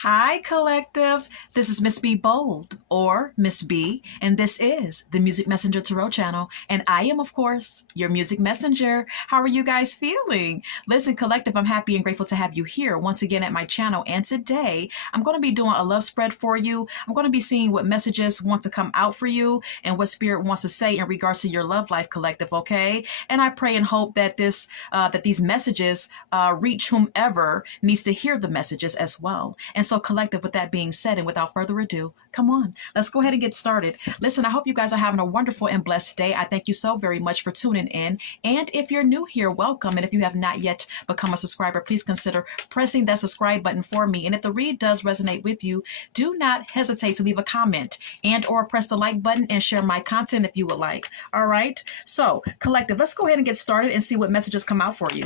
Hi, collective. This is Miss B Bold or Miss B, and this is the Music Messenger Tarot channel. And I am, of course, your music messenger. How are you guys feeling? Listen, collective, I'm happy and grateful to have you here once again at my channel. And today I'm going to be doing a love spread for you. I'm going to be seeing what messages want to come out for you and what spirit wants to say in regards to your love life, collective. Okay. And I pray and hope that these messages reach whomever needs to hear the messages as well. And so, collective, with that being said, and without further ado, come on, let's go ahead and get started. Listen, I hope you guys are having a wonderful and blessed day. I thank you so very much for tuning in. And if you're new here, welcome. And if you have not yet become a subscriber, please consider pressing that subscribe button for me. And if the read does resonate with you, do not hesitate to leave a comment and or press the like button and share my content if you would like. All right. So, collective, let's go ahead and get started and see what messages come out for you.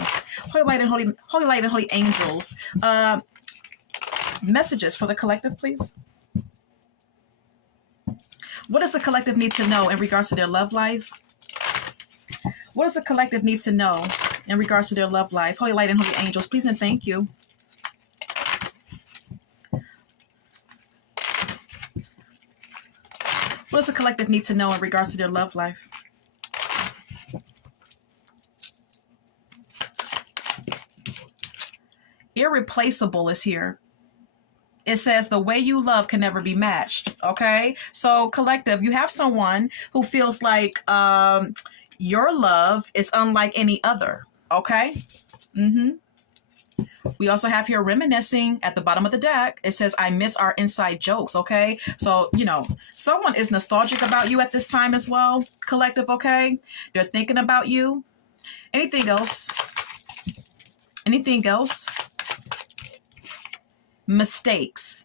Holy light and holy angels. Messages for the collective, please. What does the collective need to know in regards to their love life? What does the collective need to know in regards to their love life? Holy light and holy angels, please and thank you. What does the collective need to know in regards to their love life? Irreplaceable is here. It says the way you love can never be matched. Okay. So collective, you have someone who feels like your love is unlike any other. Okay. We also have here reminiscing at the bottom of the deck. It says, I miss our inside jokes. Okay. So, someone is nostalgic about you at this time as well. Collective. Okay. They're thinking about you. Anything else? Anything else? Mistakes,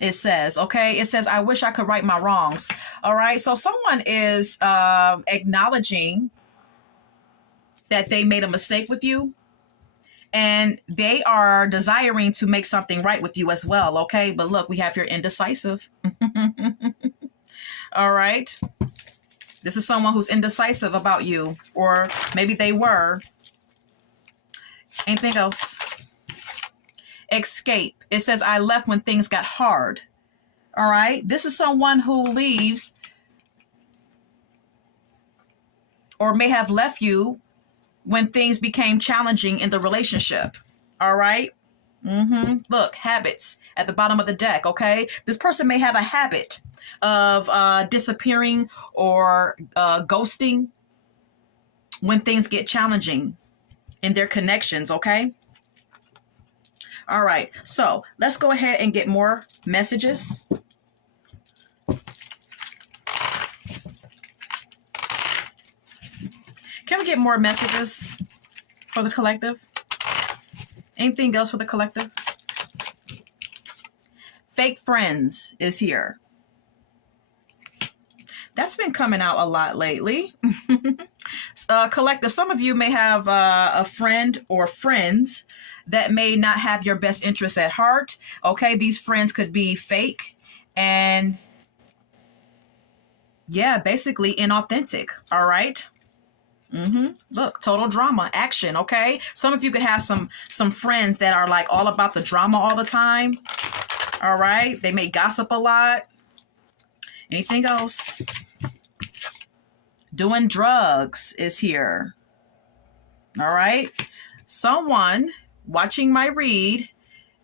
it says. Okay, it says, I wish I could right my wrongs. All right, so someone is acknowledging that they made a mistake with you, and they are desiring to make something right with you as well. Okay, but look, we have here indecisive. All right, this is someone who's indecisive about you, or maybe they were. Anything else? Escape. It says, I left when things got hard. All right. This is someone who leaves or may have left you when things became challenging in the relationship. All right. Look, habits at the bottom of the deck. Okay. This person may have a habit of disappearing or ghosting when things get challenging in their connections. Okay. All right, so let's go ahead and get more messages. Can we get more messages for the collective? Anything else for the collective? Fake friends is here. That's been coming out a lot lately. Collective, some of you may have a friend or friends that may not have your best interests at heart. Okay, these friends could be fake and, yeah, basically inauthentic. All right. Look, total drama, action. Okay, some of you could have some friends that are like all about the drama all the time. All right, they may gossip a lot. Anything else? Doing drugs is here. All right. Someone watching my read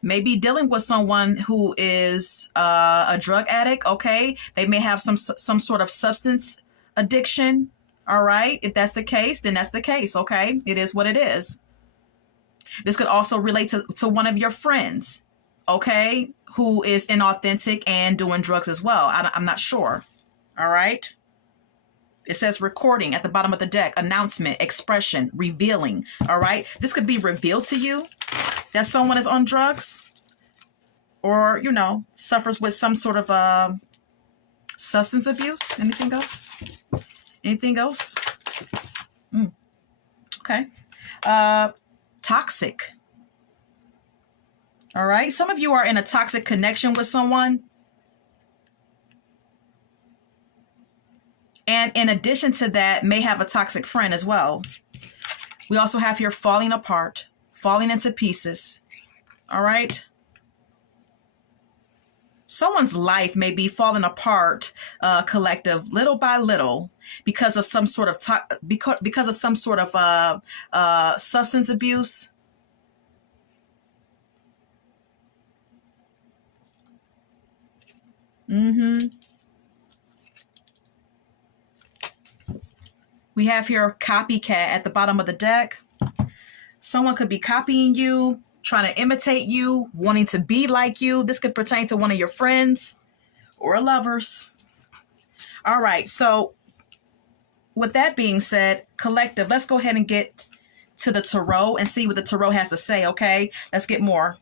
may be dealing with someone who is a drug addict. Okay. They may have some sort of substance addiction. All right. If that's the case, then that's the case. Okay. It is what it is. This could also relate to one of your friends. Okay. Who is inauthentic and doing drugs as well. I'm not sure. All right. It says recording at the bottom of the deck, announcement, expression, revealing. All right. This could be revealed to you that someone is on drugs or, suffers with some sort of substance abuse. Anything else? Anything else? Okay. Toxic. All right. Some of you are in a toxic connection with someone. And in addition to that, may have a toxic friend as well. We also have here falling apart, falling into pieces. All right. Someone's life may be falling apart, collective, little by little, because of some sort of because of some sort of substance abuse. Mm-hmm. We have here copycat at the bottom of the deck. Someone could be copying you, trying to imitate you, wanting to be like you. This could pertain to one of your friends or lovers. All right. So with that being said, collective, let's go ahead and get to the tarot and see what the tarot has to say. Okay. Let's get more.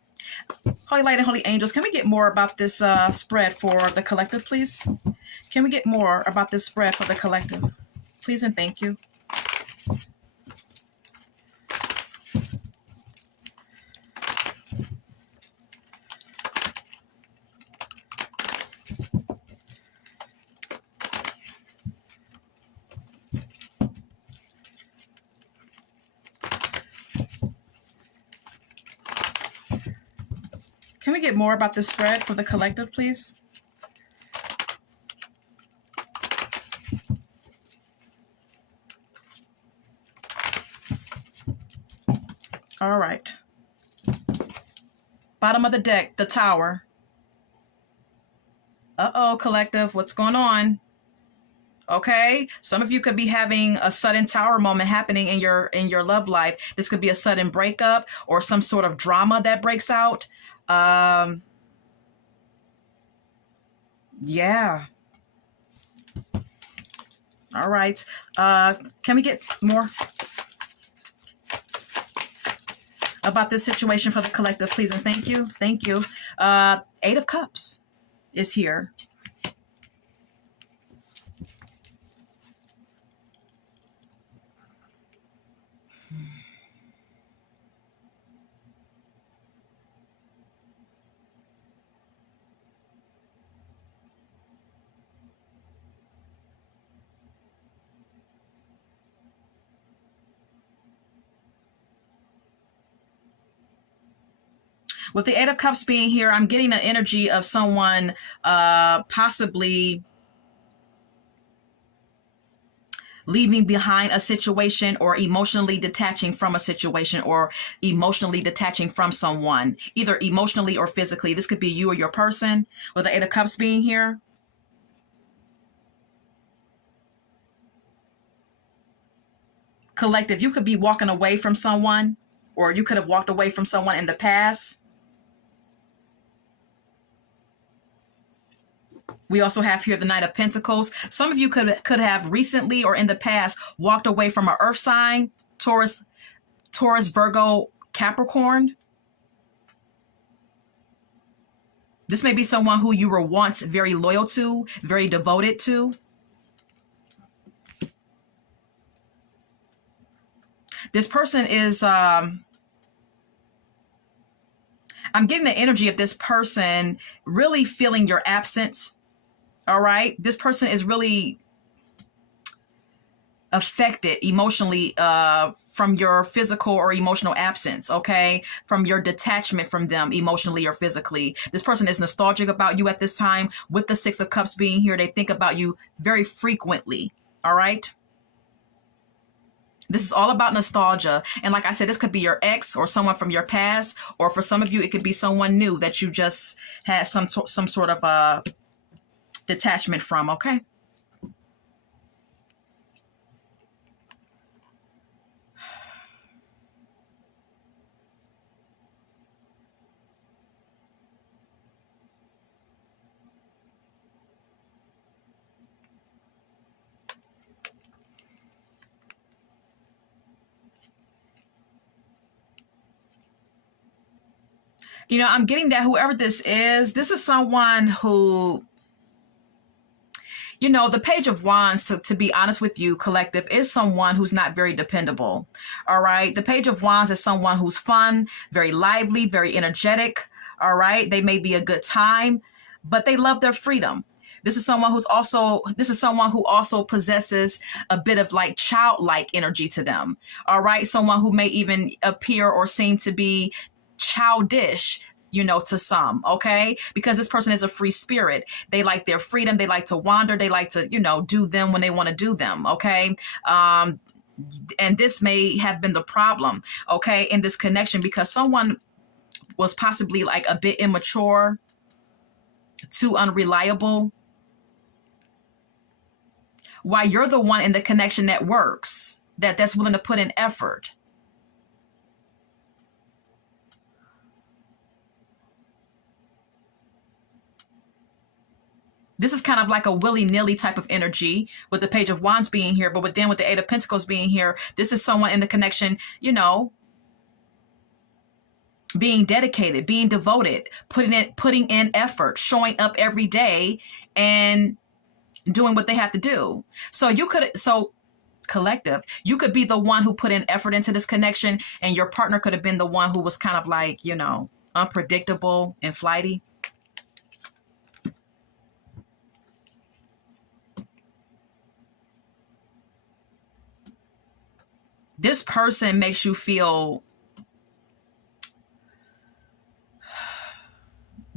Holy light and holy angels, can we get more about this spread for the collective, please? Can we get more about this spread for the collective? Please and thank you. Can we get more about this spread for the collective, please? All right. Bottom of the deck, the Tower. Uh-oh, collective, what's going on? Okay, some of you could be having a sudden Tower moment happening in your love life. This could be a sudden breakup or some sort of drama that breaks out. Yeah. All right. Can we get more about this situation for the collective, please and thank you? Thank you. Eight of Cups is here. With the Eight of Cups being here, I'm getting an energy of someone possibly leaving behind a situation or emotionally detaching from a situation or emotionally detaching from someone, either emotionally or physically. This could be you or your person. With the Eight of Cups being here. Collective, you could be walking away from someone, or you could have walked away from someone in the past. We also have here the Knight of Pentacles. Some of you could have recently or in the past walked away from an earth sign, Taurus, Virgo, Capricorn. This may be someone who you were once very loyal to, very devoted to. This person is, I'm getting the energy of this person really feeling your absence. All right. This person is really affected emotionally from your physical or emotional absence. Okay. From your detachment from them emotionally or physically. This person is nostalgic about you at this time. With the Six of Cups being here, they think about you very frequently. All right. This is all about nostalgia. And like I said, this could be your ex or someone from your past, or for some of you, it could be someone new that you just had some sort of detachment from. Okay. You know, I'm getting that whoever this is someone who, you know, the Page of Wands, to be honest with you, collective, is someone who's not very dependable. All right. The Page of Wands is someone who's fun, very lively, very energetic. All right. They may be a good time, but they love their freedom. This is someone who also possesses a bit of like childlike energy to them. All right. Someone who may even appear or seem to be childish to some, okay? Because this person is a free spirit. They like their freedom. They like to wander. They like to, do them when they want to do them, okay? And this may have been the problem, okay, in this connection, because someone was possibly like a bit immature, too unreliable, while you're the one in the connection that works, that's willing to put in effort. This is kind of like a willy-nilly type of energy with the Page of Wands being here, but with the Eight of Pentacles being here, this is someone in the connection, being dedicated, being devoted, putting in effort, showing up every day and doing what they have to do. So collective, you could be the one who put in effort into this connection, and your partner could have been the one who was kind of like, unpredictable and flighty. This person makes you feel,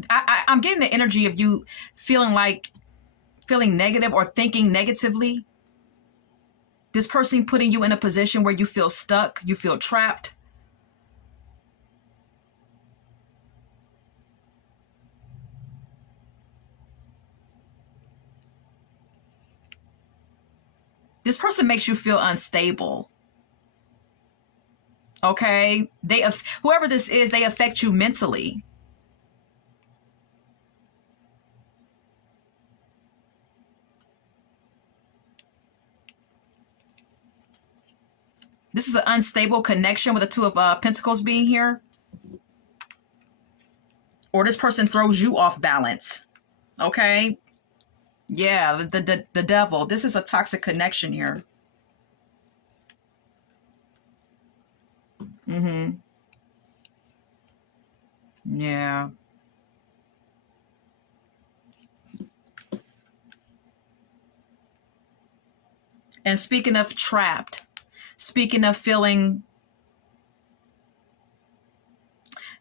I'm getting the energy of you feeling negative or thinking negatively. This person putting you in a position where you feel stuck, you feel trapped. This person makes you feel unstable. Okay? Whoever this is, they affect you mentally. This is an unstable connection with the Two of Pentacles being here. Or this person throws you off balance. Okay? Yeah, the devil. This is a toxic connection here. Mm-hmm. Yeah. And speaking of trapped, speaking of feeling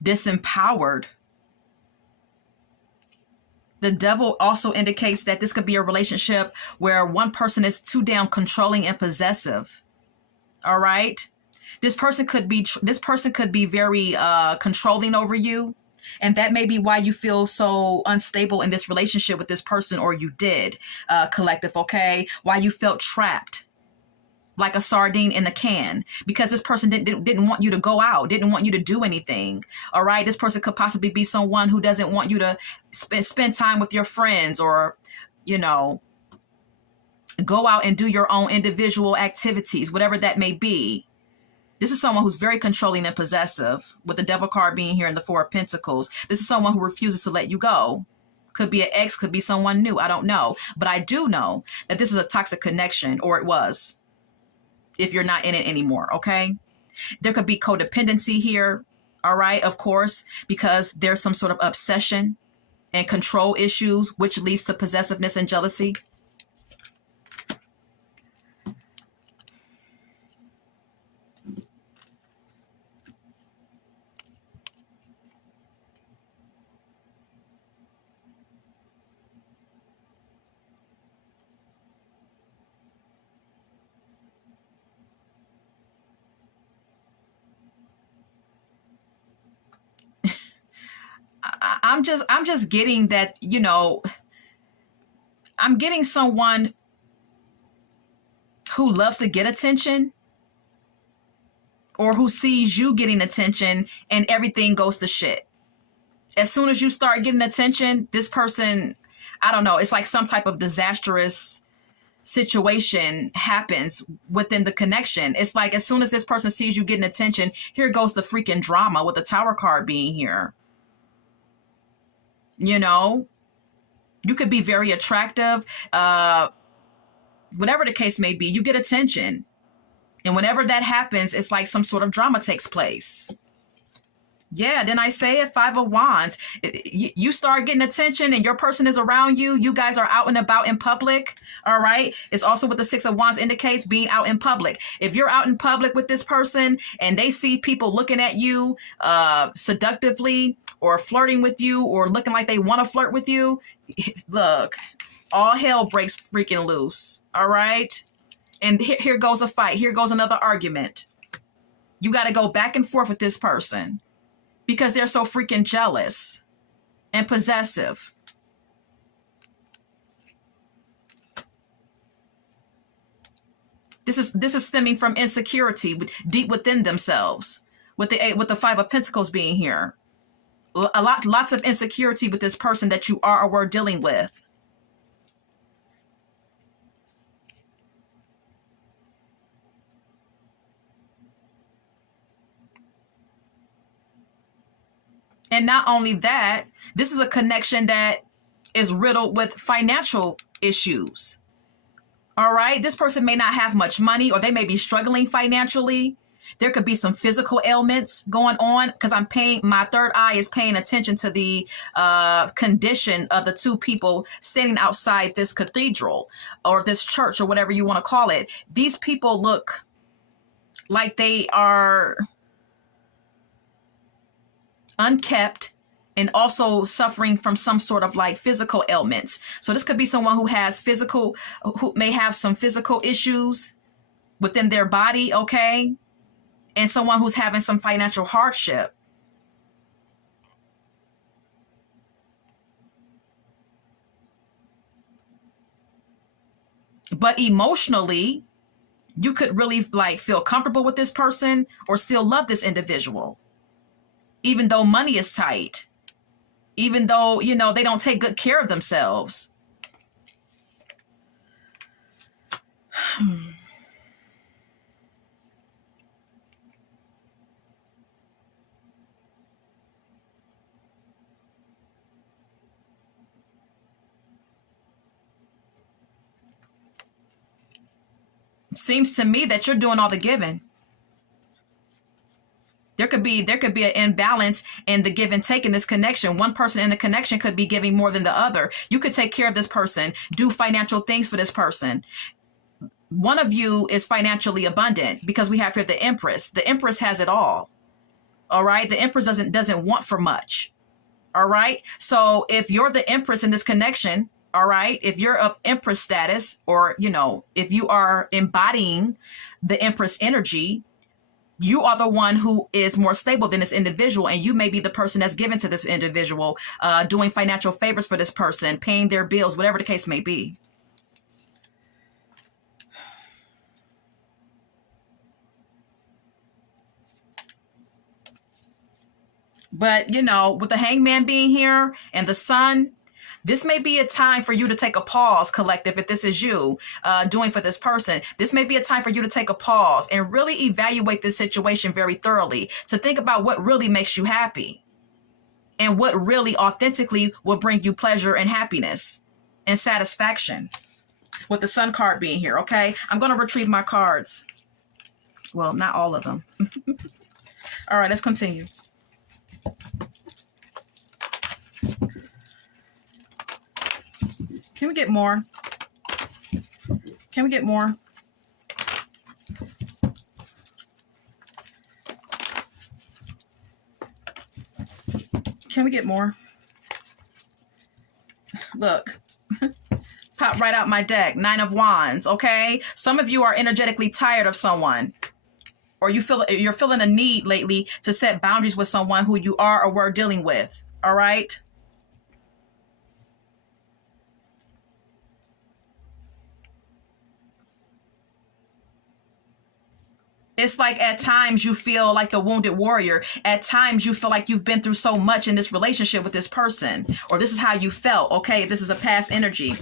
disempowered, the devil also indicates that this could be a relationship where one person is too damn controlling and possessive. All right? This person could be very controlling over you. And that may be why you feel so unstable in this relationship with this person, or you did, collective, okay? Why you felt trapped like a sardine in a can, because this person didn't want you to go out, didn't want you to do anything, all right? This person could possibly be someone who doesn't want you to spend time with your friends, or, go out and do your own individual activities, whatever that may be. This is someone who's very controlling and possessive, with the devil card being here in the Four of Pentacles. This is someone who refuses to let you go. Could be an ex, could be someone new. I don't know. But I do know that this is a toxic connection, or it was, if you're not in it anymore, okay? There could be codependency here, all right, of course, because there's some sort of obsession and control issues, which leads to possessiveness and jealousy. I'm just getting that, I'm getting someone who loves to get attention, or who sees you getting attention and everything goes to shit. As soon as you start getting attention, this person, I don't know, it's like some type of disastrous situation happens within the connection. It's like as soon as this person sees you getting attention, here goes the freaking drama, with the Tower card being here. You could be very attractive, whatever the case may be, you get attention. And whenever that happens, it's like some sort of drama takes place. Yeah, then I say it, Five of Wands. You start getting attention and your person is around you. You guys are out and about in public. All right. It's also what the Six of Wands indicates, being out in public. If you're out in public with this person and they see people looking at you seductively or flirting with you or looking like they want to flirt with you, look, all hell breaks freaking loose. All right. And here goes a fight. Here goes another argument. You got to go back and forth with this person, because they're so freaking jealous and possessive. This is stemming from insecurity deep within themselves. With the Five of Pentacles being here, lots of insecurity with this person that you are or were dealing with. And not only that, this is a connection that is riddled with financial issues. All right. This person may not have much money, or they may be struggling financially. There could be some physical ailments going on, because my third eye is paying attention to the condition of the two people standing outside this cathedral or this church or whatever you want to call it. These people look like they are unkept and also suffering from some sort of like physical ailments. So this could be someone who may have some physical issues within their body, okay? And someone who's having some financial hardship. But emotionally, you could really like feel comfortable with this person or still love this individual, even though money is tight, even though, they don't take good care of themselves. Seems to me that you're doing all the giving. There could be an imbalance in the give and take in this connection. One person in the connection could be giving more than the other. You could take care of this person, do financial things for this person. One of you is financially abundant, because we have here the Empress. The Empress has it all. All right. The Empress doesn't want for much. All right. So if you're the Empress in this connection, all right, if you're of Empress status, or, if you are embodying the Empress energy, you are the one who is more stable than this individual, and you may be the person that's given to this individual, doing financial favors for this person, paying their bills, whatever the case may be. But, with the Hangman being here and the Sun, this may be a time for you to take a pause, collective, if this is you doing for this person. This may be a time for you to take a pause and really evaluate this situation very thoroughly, to think about what really makes you happy and what really authentically will bring you pleasure and happiness and satisfaction, with the Sun card being here, okay? I'm going to retrieve my cards. Well, not all of them. All right, let's continue. Can we get more? Can we get more? Can we get more? Look, pop right out my deck. Nine of Wands, okay? Some of you are energetically tired of someone, or you're feeling a need lately to set boundaries with someone who you are or were dealing with, all right? It's like at times you feel like the wounded warrior. At times you feel like you've been through so much in this relationship with this person, or this is how you felt. Okay, this is a past energy,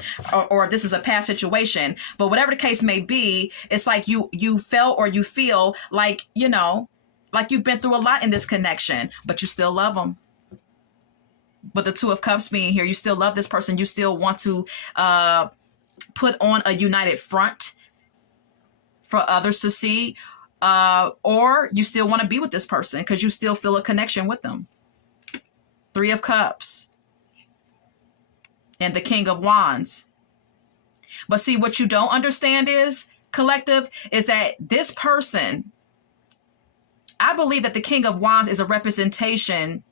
or this is a past situation. But whatever the case may be, it's like you felt or you feel like, like you've been through a lot in this connection, but you still love them. But the Two of Cups being here, you still love this person. You still want to put on a united front for others to see. or you still want to be with this person because you still feel a connection with them. Three of Cups and the King of Wands. But see, what you don't understand is, collective, is that this person, I believe that the King of Wands is a representation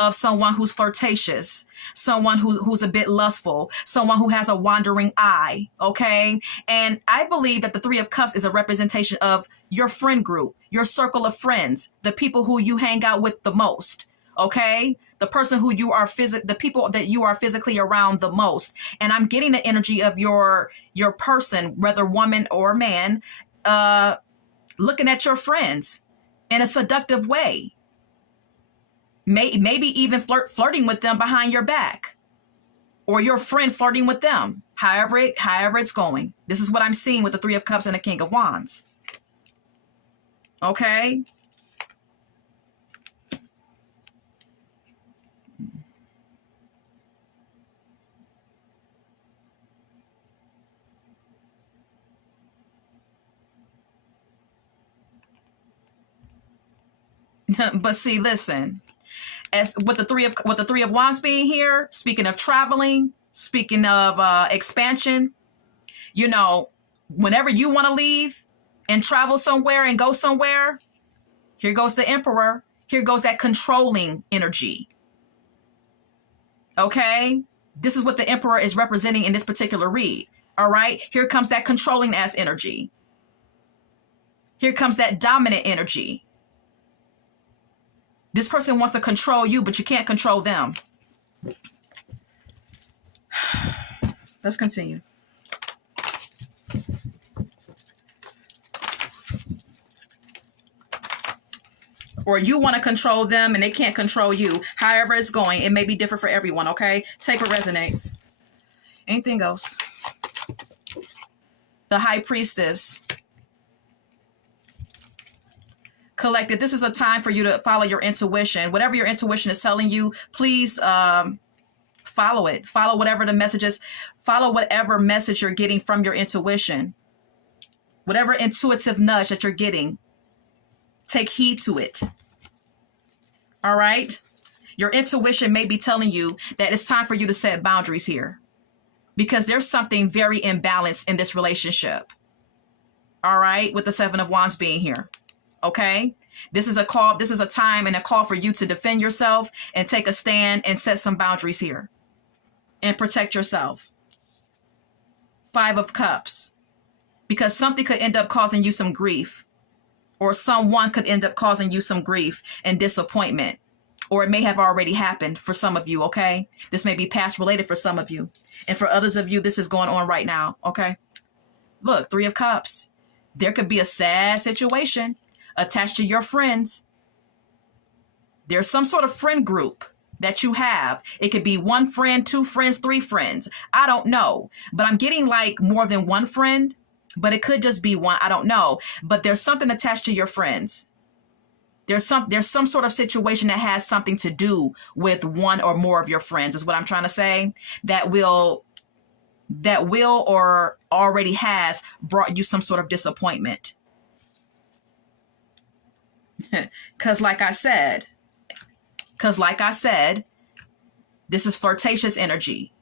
of someone who's flirtatious, someone who's a bit lustful, someone who has a wandering eye, okay? And I believe that the Three of Cups is a representation of your friend group, your circle of friends, the people who you hang out with the most, okay? The person who you are the people that you are physically around the most. And I'm getting the energy of your person, whether woman or man, looking at your friends in a seductive way. Maybe even flirting with them behind your back, or your friend flirting with them. However it's going. This is what I'm seeing with the Three of Cups and the King of Wands. Okay. But see, listen. As with the Three of Wands being here, speaking of traveling, speaking of expansion, you know, whenever you want to leave and travel somewhere and go somewhere, here goes the Emperor. Here goes that controlling energy. Okay? This is what the Emperor is representing in this particular read. All right? Here comes that controlling ass energy. Here comes that dominant energy. This person wants to control you, but you can't control them. Let's continue. Or you want to control them and they can't control you. However it's going, it may be different for everyone, okay? Take what resonates. Anything else? The High Priestess. Collective, this is a time for you to follow your intuition. Whatever your intuition is telling you, please follow it. Follow whatever the messages, follow whatever message you're getting from your intuition. Whatever intuitive nudge that you're getting, take heed to it. All right? Your intuition may be telling you that it's time for you to set boundaries here because there's something very imbalanced in this relationship. All right? With the Seven of Wands being here. Okay, this is a call. This is a time and a call for you to defend yourself and take a stand and set some boundaries here and protect yourself. Five of Cups, because something could end up causing you some grief, or someone could end up causing you some grief and disappointment, or it may have already happened for some of you. Okay, this may be past related for some of you, and for others of you, this is going on right now. Okay, look, Three of Cups. There could be a sad situation attached to your friends. There's some sort of friend group that you have. It could be one friend, two friends, three friends. I don't know. But I'm getting like more than one friend, but it could just be one. I don't know. But there's something attached to your friends. There's some sort of situation that has something to do with one or more of your friends, is what I'm trying to say, that will or already has brought you some sort of disappointment. Because like I said, this is flirtatious energy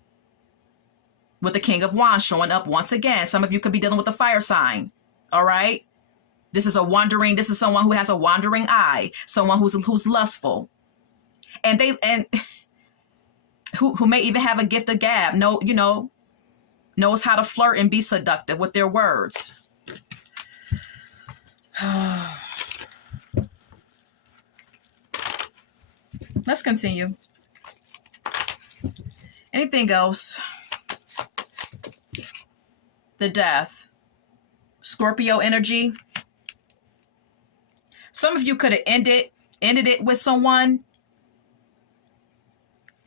with the King of Wands showing up once again. Some of you could be dealing with a fire sign. All right. This is someone who has a wandering eye, someone who's lustful, and who may even have a gift of gab. Knows how to flirt and be seductive with their words. Let's continue. Anything else? The Death. Scorpio energy. Some of you could have ended it with someone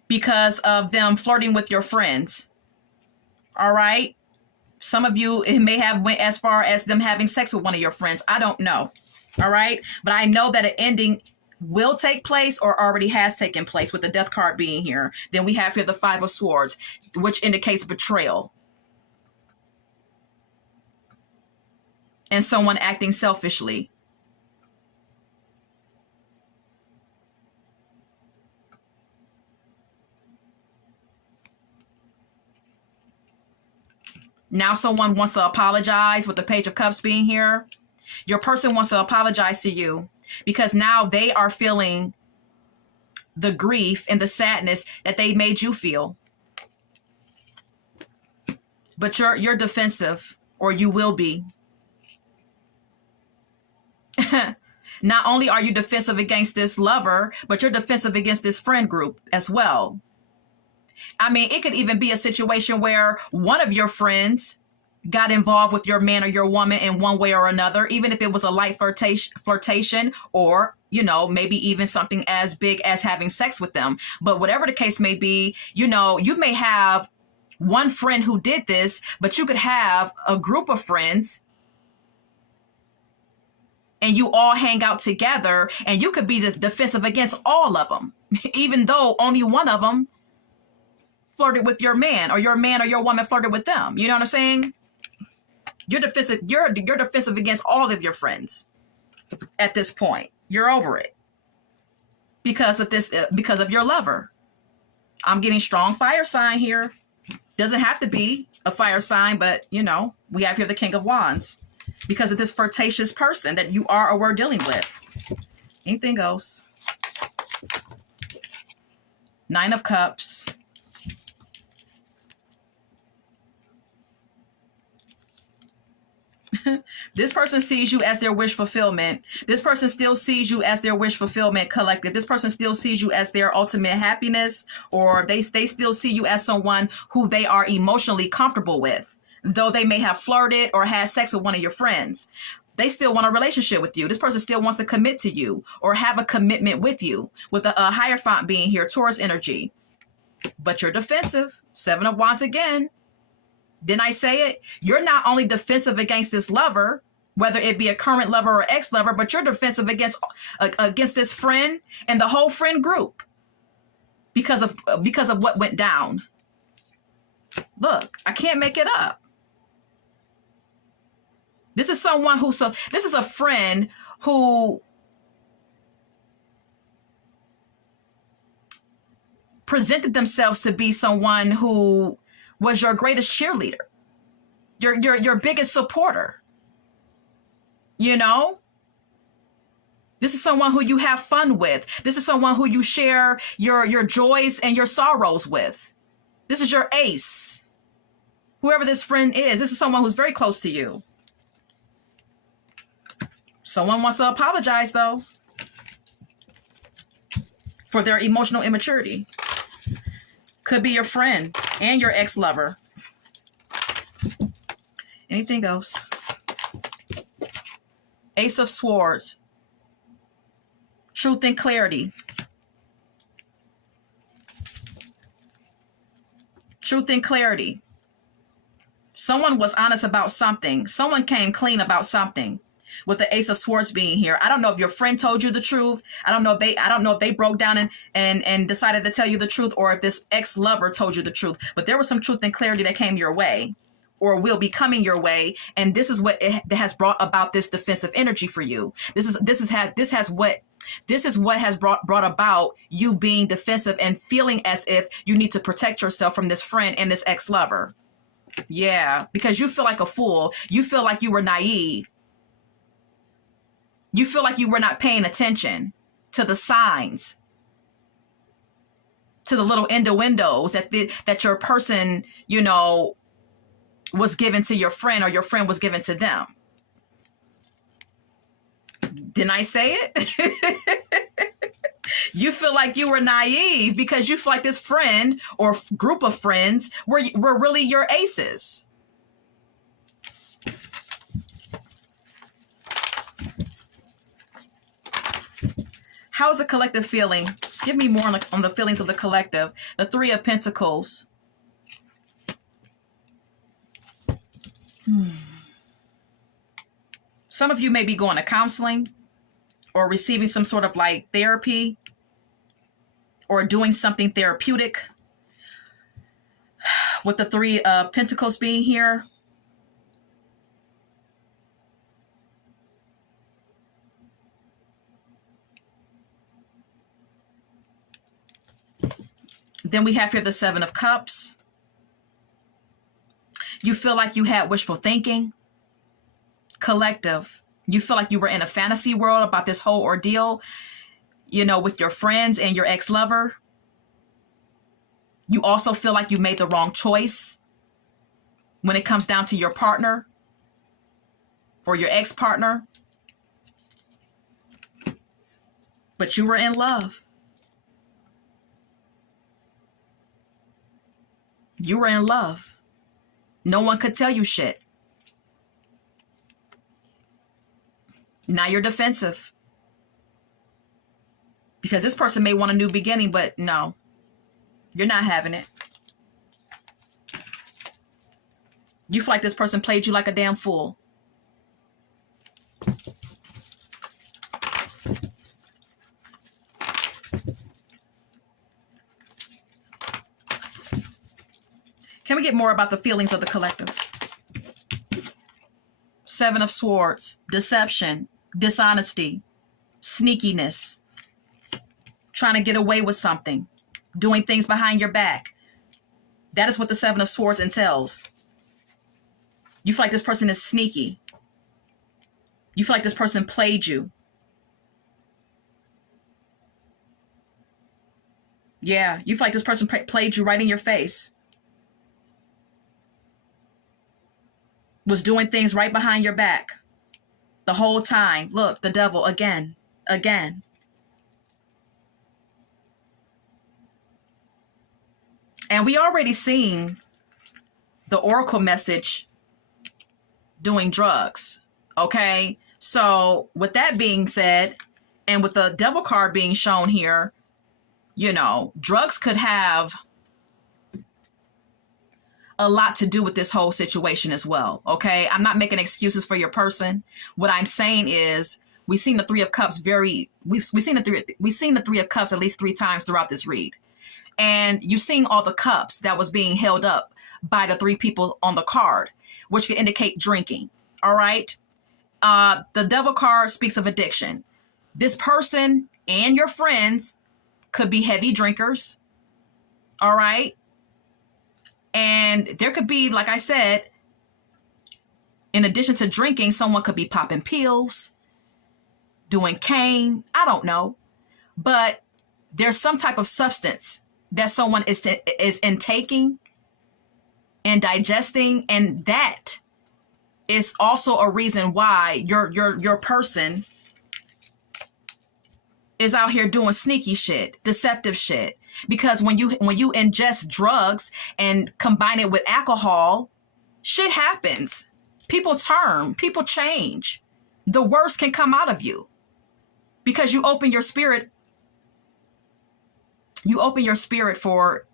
because of them flirting with your friends. All right. Some of you, it may have went as far as them having sex with one of your friends. I don't know. All right. But I know that an ending will take place or already has taken place with the Death card being here. Then we have here the Five of Swords, which indicates betrayal. and someone acting selfishly. Now someone wants to apologize with the Page of Cups being here. Your person wants to apologize to you because now they are feeling the grief and the sadness that they made you feel. But you're defensive, or you will be. Not only are you defensive against this lover, but you're defensive against this friend group as well. I mean, it could even be a situation where one of your friends got involved with your man or your woman in one way or another, even if it was a light flirtation or, you know, maybe even something as big as having sex with them. But whatever the case may be, you know, you may have one friend who did this, but you could have a group of friends and you all hang out together and you could be defensive against all of them, even though only one of them flirted with your man or your woman flirted with them. You know what I'm saying? You're defensive. You're defensive against all of your friends at this point. You're over it because of this, because of your lover. I'm getting strong fire sign here. Doesn't have to be a fire sign, but you know, we have here the King of Wands because of this flirtatious person that you are or were dealing with. Anything else? Nine of Cups. This person sees you as their wish fulfillment. This person still sees you as their wish fulfillment collective. This person still sees you as their ultimate happiness, or they still see you as someone who they are emotionally comfortable with. Though they may have flirted or had sex with one of your friends, they still want a relationship with you. This person still wants to commit to you or have a commitment with you, with the Hierophant being here, Taurus energy. But you're defensive. Seven of Wands again. Didn't I say it? You're not only defensive against this lover, whether it be a current lover or ex-lover, but you're defensive against this friend and the whole friend group because of what went down. Look, I can't make it up. This is this is a friend who presented themselves to be someone who was your greatest cheerleader, your biggest supporter. You know, this is someone who you have fun with. This is someone who you share your joys and your sorrows with. This is your ace. Whoever this friend is, this is someone who's very close to you. Someone wants to apologize, though, for their emotional immaturity. Could be your friend and your ex-lover. Anything else? Ace of Swords. Truth and clarity. Truth and clarity. Someone was honest about something. Someone came clean about something. With the Ace of Swords being here, I don't know if your friend told you the truth. I don't know if they broke down and decided to tell you the truth, or if this ex-lover told you the truth. But there was some truth and clarity that came your way, or will be coming your way, and this is what has brought about this defensive energy for you. This is what has brought about you being defensive and feeling as if you need to protect yourself from this friend and this ex-lover. Yeah, because you feel like a fool. You feel like you were naive. You feel like you were not paying attention to the signs, to the little innuendos that your person, you know, was given to your friend, or your friend was given to them. Didn't I say it? You feel like you were naive because you feel like this friend or group of friends were really your aces. How's the collective feeling? Give me more on the feelings of the collective. The Three of Pentacles. Some of you may be going to counseling or receiving some sort of like therapy or doing something therapeutic. With the Three of Pentacles being here. Then we have here the Seven of Cups. You feel like you had wishful thinking. Collective. You feel like you were in a fantasy world about this whole ordeal, you know, with your friends and your ex-lover. You also feel like you made the wrong choice when it comes down to your partner or your ex-partner. But you were in love. You were in love. No one could tell you shit. Now you're defensive. Because this person may want a new beginning, but no, you're not having it. You feel like this person played you like a damn fool. Can we get more about the feelings of the collective? Seven of Swords, deception, dishonesty, sneakiness, trying to get away with something, doing things behind your back. That is what the Seven of Swords entails. You feel like this person is sneaky. You feel like this person played you. Yeah, you feel like this person played you right in your face. Was doing things right behind your back the whole time. Look, the devil again. And we already seen the oracle message doing drugs. Okay. So with that being said, and with the devil card being shown here, you know, drugs could have a lot to do with this whole situation as well. Okay. I'm not making excuses for your person. What I'm saying is we've seen the Three of Cups we've seen the Three of Cups at least 3 times throughout this read. And you've seen all the cups that was being held up by the 3 people on the card, which could indicate drinking. All right. The devil card speaks of addiction. This person and your friends could be heavy drinkers. All right. And there could be, like I said, in addition to drinking, someone could be popping pills, doing cane. I don't know. But there's some type of substance that someone is intaking and digesting. And that is also a reason why your person is out here doing sneaky shit, deceptive shit. Because when you ingest drugs and combine it with alcohol, shit happens. People turn, people change. The worst can come out of you because you open your spirit. You open your spirit for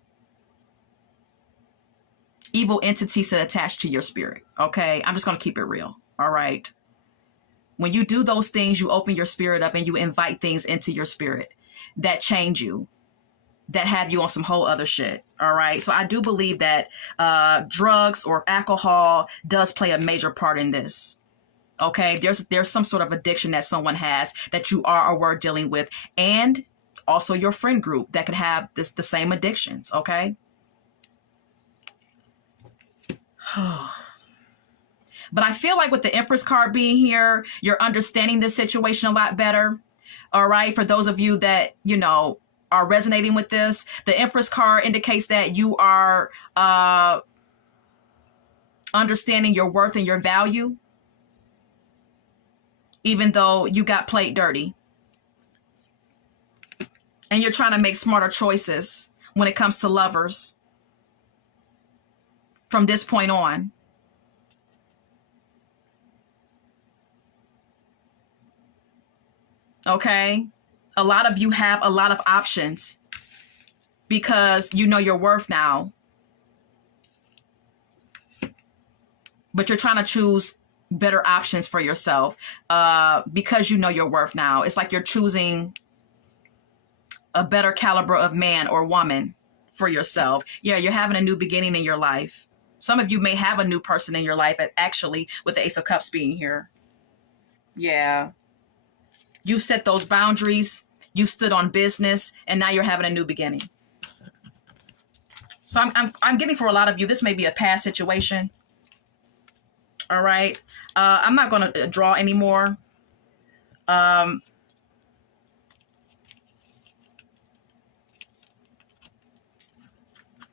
evil entities to attach to your spirit. Okay. I'm just going to keep it real. All right. When you do those things, you open your spirit up and you invite things into your spirit that change you, that have you on some whole other shit. All right. So I do believe that drugs or alcohol does play a major part in this. Okay. There's some sort of addiction that someone has that you are or were dealing with, and also your friend group that could have the same addictions. Okay. But I feel like with the Empress card being here, you're understanding this situation a lot better. All right. For those of you that, you know, are resonating with this, the Empress card indicates that you are understanding your worth and your value, even though you got played dirty. And you're trying to make smarter choices when it comes to lovers from this point on. Okay. A lot of you have a lot of options because you know your worth now. But you're trying to choose better options for yourself because you know your worth now. It's like you're choosing a better caliber of man or woman for yourself. Yeah, you're having a new beginning in your life. Some of you may have a new person in your life, actually, with the Ace of Cups being here. Yeah. You set those boundaries, you stood on business, and now you're having a new beginning. So I'm getting for a lot of you, this may be a past situation. All right. I'm not going to draw anymore. I'm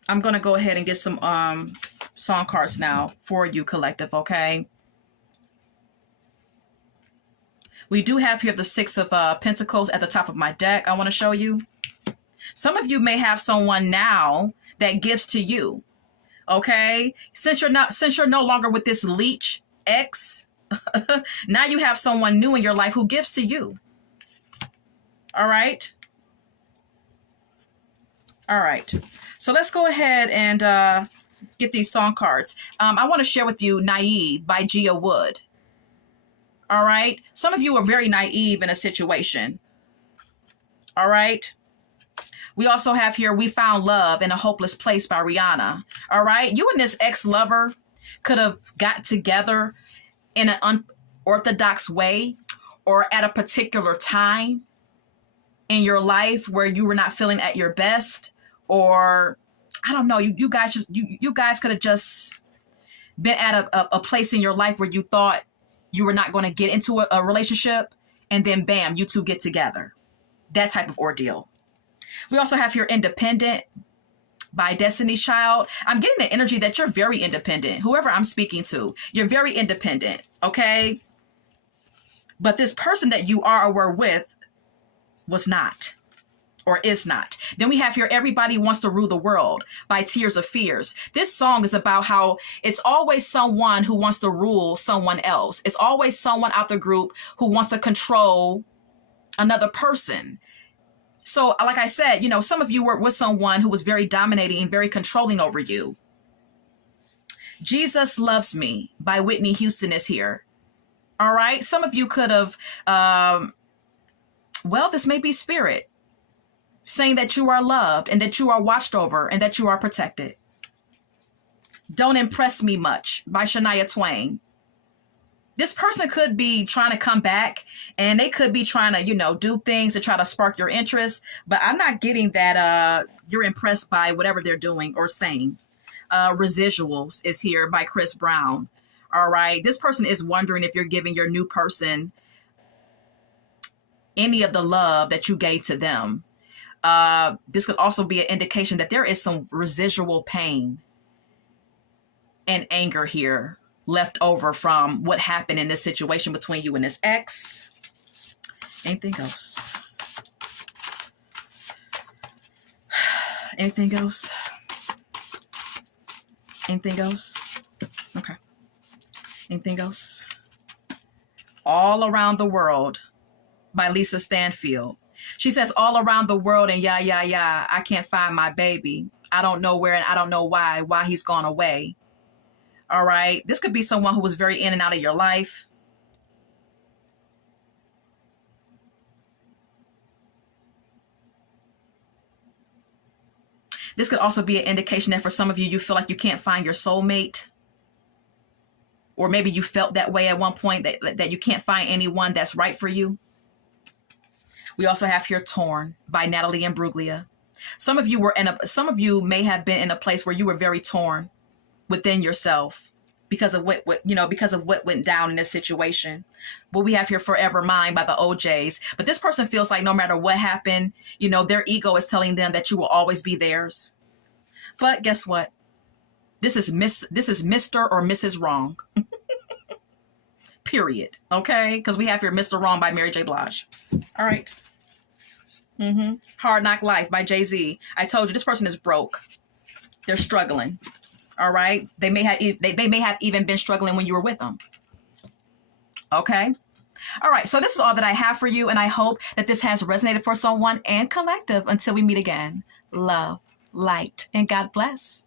going to go ahead and get some song cards now for you, collective, okay? We do have here the Six of Pentacles at the top of my deck. I want to show you. Some of you may have someone now that gives to you, okay? Since you're no longer with this leech ex, now you have someone new in your life who gives to you. All right. All right. So let's go ahead and get these song cards. I want to share with you Naive by Gia Wood. All right. Some of you are very naive in a situation. All right. We also have here We Found Love in a Hopeless Place by Rihanna. All right. You and this ex-lover could have got together in an unorthodox way or at a particular time in your life where you were not feeling at your best, or I don't know, you guys could have just been at a place in your life where you thought you were not going to get into a relationship, and then bam, you two get together. That type of ordeal. We also have here Independent by Destiny's Child. I'm getting the energy that you're very independent. Whoever I'm speaking to, you're very independent, okay? But this person that you are or were with was not or is not. Then we have here Everybody Wants to Rule the World by Tears of Fears. This song is about how it's always someone who wants to rule someone else. It's always someone out the group who wants to control another person. So like I said, you know, some of you were with someone who was very dominating and very controlling over you. Jesus Loves Me by Whitney Houston is here. All right. Some of you could have, well, this may be spirit saying that you are loved and that you are watched over and that you are protected. Don't Impress Me Much by Shania Twain. This person could be trying to come back and they could be trying to, you know, do things to try to spark your interest. But I'm not getting that you're impressed by whatever they're doing or saying. Residuals is here by Chris Brown. All right. This person is wondering if you're giving your new person any of the love that you gave to them. This could also be an indication that there is some residual pain and anger here left over from what happened in this situation between you and this ex. Anything else? Anything else? Anything else? Okay. Anything else? All Around the World by Lisa Stanfield. She says, all around the world and yeah, I can't find my baby. I don't know where and I don't know why he's gone away. All right. This could be someone who was very in and out of your life. This could also be an indication that for some of you, you feel like you can't find your soulmate. Or maybe you felt that way at one point, that you can't find anyone that's right for you. We also have here Torn by Natalie Imbruglia. Some of you may have been in a place where you were very torn within yourself because of what went down in this situation. But we have here Forever Mine by the OJs. But this person feels like no matter what happened, you know, their ego is telling them that you will always be theirs. But guess what? This is Mr. or Mrs. Wrong. Period. Okay? Because we have here Mr. Wrong by Mary J. Blige. All right. Hard Knock Life by Jay-Z. I told you this person is broke. They're struggling. All right. They may have even been struggling when you were with them. Okay. All right. So this is all that I have for you. And I hope that this has resonated for someone and collective. Until we meet again. Love, light, and God bless.